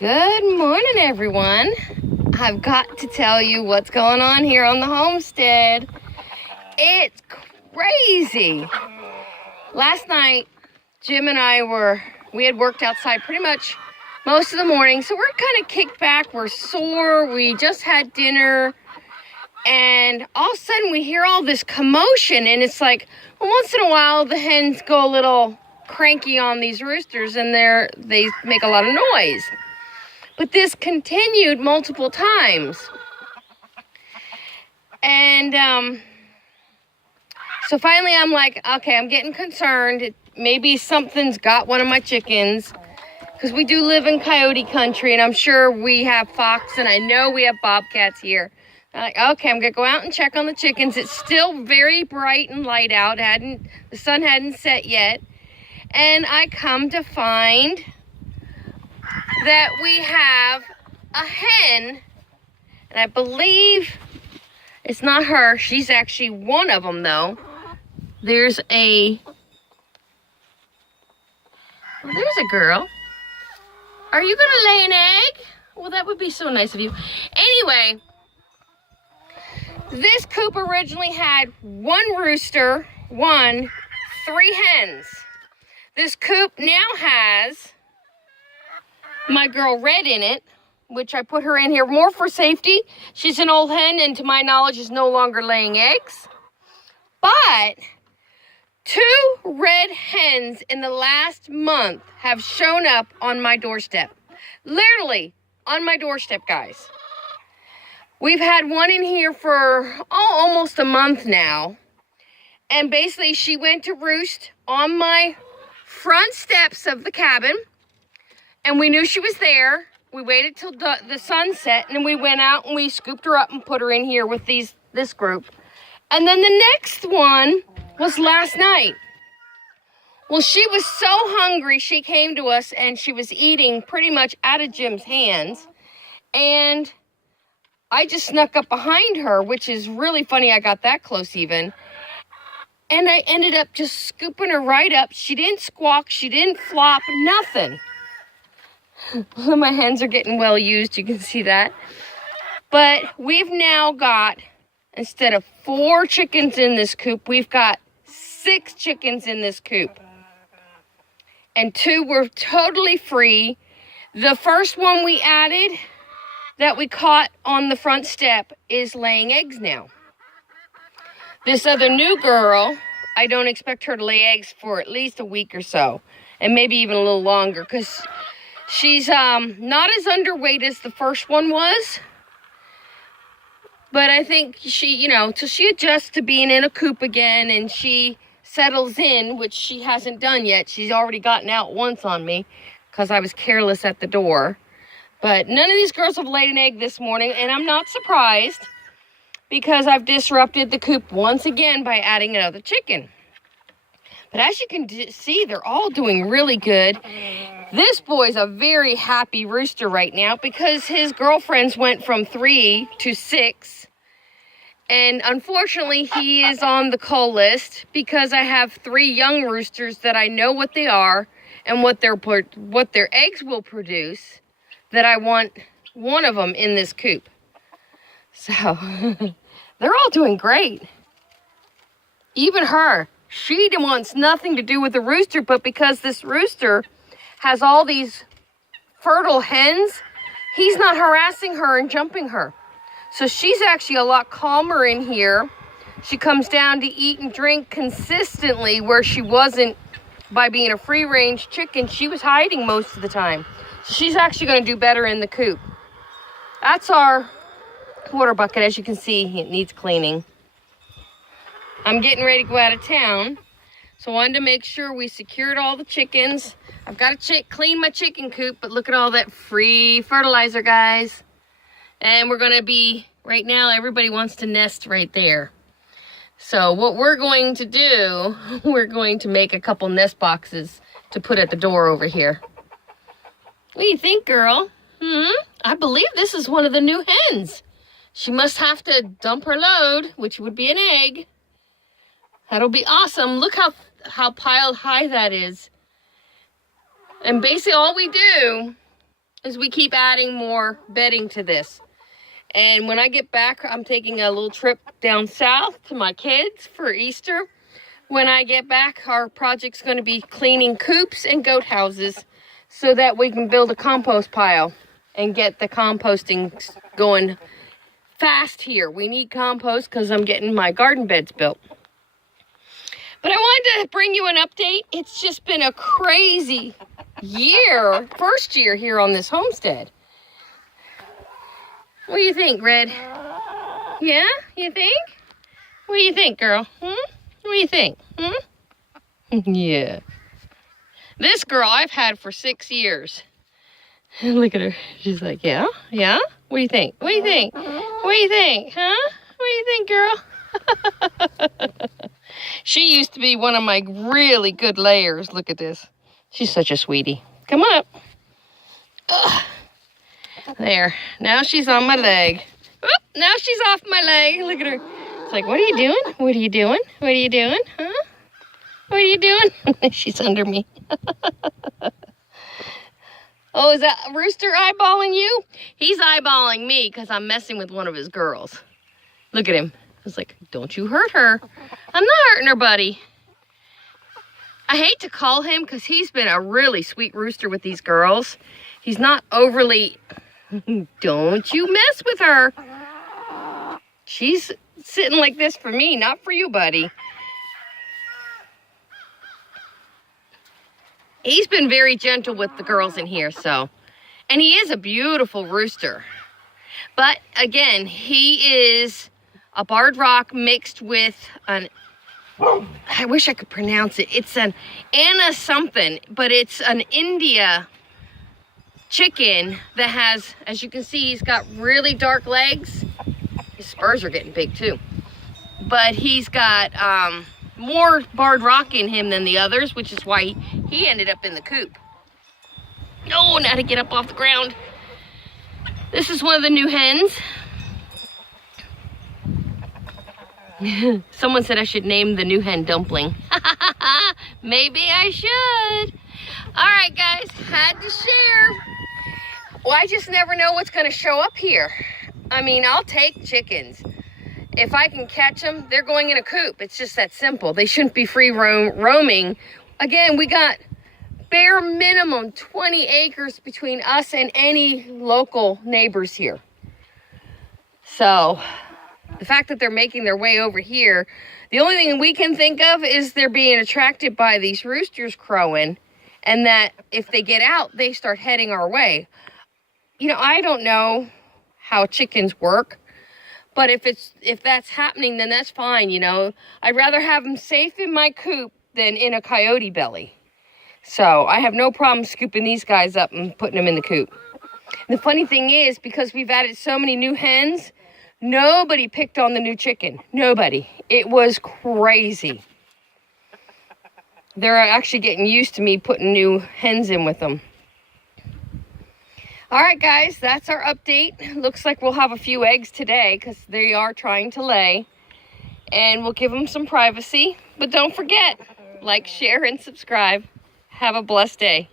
Good morning, everyone. I've got to tell you what's going on here on the homestead. It's crazy. Last night, Jim and we had worked outside pretty much most of the morning, so we're kind of kicked back. We're sore. We just had dinner, and all of a sudden we hear all this commotion, and it's like, well, once in a while the hens go a little cranky on these roosters, and they make a lot of noise. But this continued multiple times. And so finally I'm like, okay, I'm getting concerned. Maybe something's got one of my chickens. Because we do live in coyote country, and I'm sure we have fox, and I know we have bobcats here. I'm like, okay, I'm going to go out and check on the chickens. It's still very bright and light out. The sun hadn't set yet. And I come to find that we have a hen, and I believe it's not her. She's actually one of them, though. There's a girl. Are you gonna lay an egg? Well, that would be so nice of you. Anyway, this coop originally had one rooster, three hens. This coop now has my girl Red in it, which I put her in here more for safety. She's an old hen, and to my knowledge is no longer laying eggs. But 2 red hens in the last month have shown up on my doorstep. Literally on my doorstep, guys. We've had one in here for almost a month now. And basically she went to roost on my front steps of the cabin. And we knew she was there. We waited till the sun set, and then we went out and we scooped her up and put her in here with this group. And then the next one was last night. Well, she was so hungry, she came to us and she was eating pretty much out of Jim's hands. And I just snuck up behind her, which is really funny. I got that close even. And I ended up just scooping her right up. She didn't squawk, she didn't flop, nothing. My hens are getting well used, you can see that. But we've now got, instead of 4 chickens in this coop, we've got 6 chickens in this coop. And 2 were totally free. The first one we added that we caught on the front step is laying eggs now. This other new girl, I don't expect her to lay eggs for at least a week or so. And maybe even a little longer, because she's not as underweight as the first one was. But I think she, till she adjusts to being in a coop again and she settles in, which she hasn't done yet. She's already gotten out once on me because I was careless at the door. But none of these girls have laid an egg this morning, and I'm not surprised because I've disrupted the coop once again by adding another chicken. But as you can see, they're all doing really good. This boy's a very happy rooster right now because his girlfriends went from 3 to 6. And unfortunately, he is on the cull list because I have 3 young roosters that I know what they are and what their eggs will produce, that I want one of them in this coop. So, they're all doing great. Even her. She wants nothing to do with the rooster, but because this rooster has all these fertile hens, he's not harassing her and jumping her. So she's actually a lot calmer in here. She comes down to eat and drink consistently, where she wasn't by being a free-range chicken. She was hiding most of the time. So she's actually going to do better in the coop. That's our water bucket. As you can see, it needs cleaning. I'm getting ready to go out of town, so I wanted to make sure we secured all the chickens. I've got to clean my chicken coop, but look at all that free fertilizer, guys. And we're going to be, right now, everybody wants to nest right there. So what we're going to do, we're going to make a couple nest boxes to put at the door over here. What do you think, girl? I believe this is one of the new hens. She must have to dump her load, which would be an egg. That'll be awesome. Look how piled high that is. And basically all we do as we keep adding more bedding to this. And when I get back, I'm taking a little trip down south to my kids for Easter. When I get back, our project's going to be cleaning coops and goat houses so that we can build a compost pile and get the composting going fast here. We need compost because I'm getting my garden beds built. But I wanted to bring you an update. It's just been a crazy year, first year here on this homestead. What do you think, Red? Yeah? You think? What do you think, girl? What do you think? Yeah. This girl I've had for 6 years. Look at her. She's like, yeah? Yeah? What do you think? What do you think? What do you think? Huh? What do you think, girl? She used to be one of my really good layers. Look at this. She's such a sweetie. Come on up. Ugh. There. Now she's on my leg. Oop, now she's off my leg. Look at her. It's like, what are you doing? What are you doing? What are you doing? Huh? What are you doing? She's under me. Oh, is that rooster eyeballing you? He's eyeballing me because I'm messing with one of his girls. Look at him. I was like, don't you hurt her. I'm not hurting her, buddy. I hate to call him because he's been a really sweet rooster with these girls. He's not overly... Don't you mess with her. She's sitting like this for me, not for you, buddy. He's been very gentle with the girls in here, so. And he is a beautiful rooster. But again, he is a barred rock mixed with an, I wish I could pronounce it. It's an Anna something, but it's an India chicken that has, as you can see, he's got really dark legs. His spurs are getting big too. But he's got more barred rock in him than the others, which is why he ended up in the coop. Oh, now to get up off the ground. This is one of the new hens. Someone said I should name the new hen Dumpling. Maybe I should. All right, guys, had to share. Well, I just never know what's going to show up here. I mean, I'll take chickens. If I can catch them, they're going in a coop. It's just that simple. They shouldn't be free roaming. Again, we got bare minimum 20 acres between us and any local neighbors here. So the fact that they're making their way over here, the only thing we can think of is they're being attracted by these roosters crowing, and that if they get out, they start heading our way. You know, I don't know how chickens work, but if that's happening, then that's fine, you know. I'd rather have them safe in my coop than in a coyote belly. So I have no problem scooping these guys up and putting them in the coop. The funny thing is, because we've added so many new hens, nobody picked on the new chicken. Nobody. It was crazy. They're actually getting used to me putting new hens in with them. All right, guys, that's our update. Looks like we'll have a few eggs today because they are trying to lay. And we'll give them some privacy. But don't forget, like, share, and subscribe. Have a blessed day.